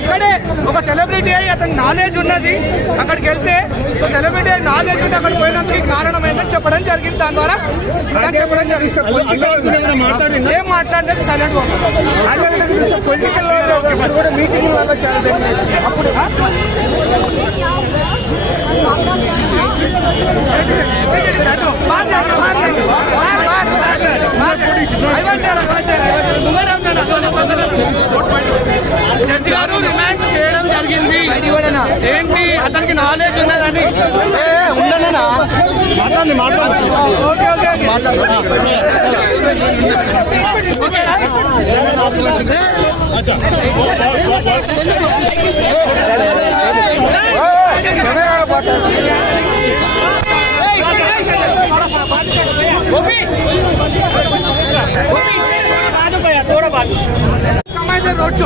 ఇక్కడే ఒక సెలబ్రిటీ అయి అతనికి నాలెడ్జ్ ఉన్నది. అక్కడికి వెళ్తే సో సెలబ్రిటీ అయి నాలెడ్జ్ ఉంటే అక్కడికి పోయినందుకు కారణం ఏందని చెప్పడం జరిగింది. దాని ద్వారా చెప్పడం జరిగింది. ఏం మాట్లాడలేదు సైలెంట్ పొలిటికల్ మీటింగ్ అప్పుడు ఏంటి అతనికి నాలెడ్జ్ ఉన్నదని ఉండలేనా మాట్లాడండి మాట్లాడండి okay okay.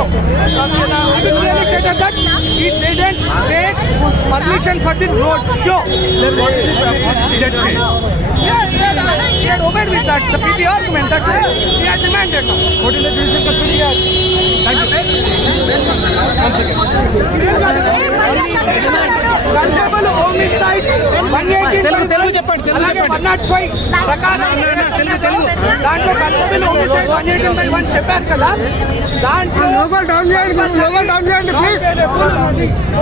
Uh, the clearly stated that he didn't take permission for the road show. Yeah, he had, uh, he had obeyed with that, the PP argument, that's why he had demanded. What is the judicial custody? Yes. Constable homicide, 118 అలాగే one not five ప్రకారం దాంట్లో కన్స్టేబుల్ homicide 118 by one చెప్పారు కదా దాంట్లో లోగల్ డౌన్ చేయండి లోగల్ డౌన్ చేయండి ప్లీజ్ Not available.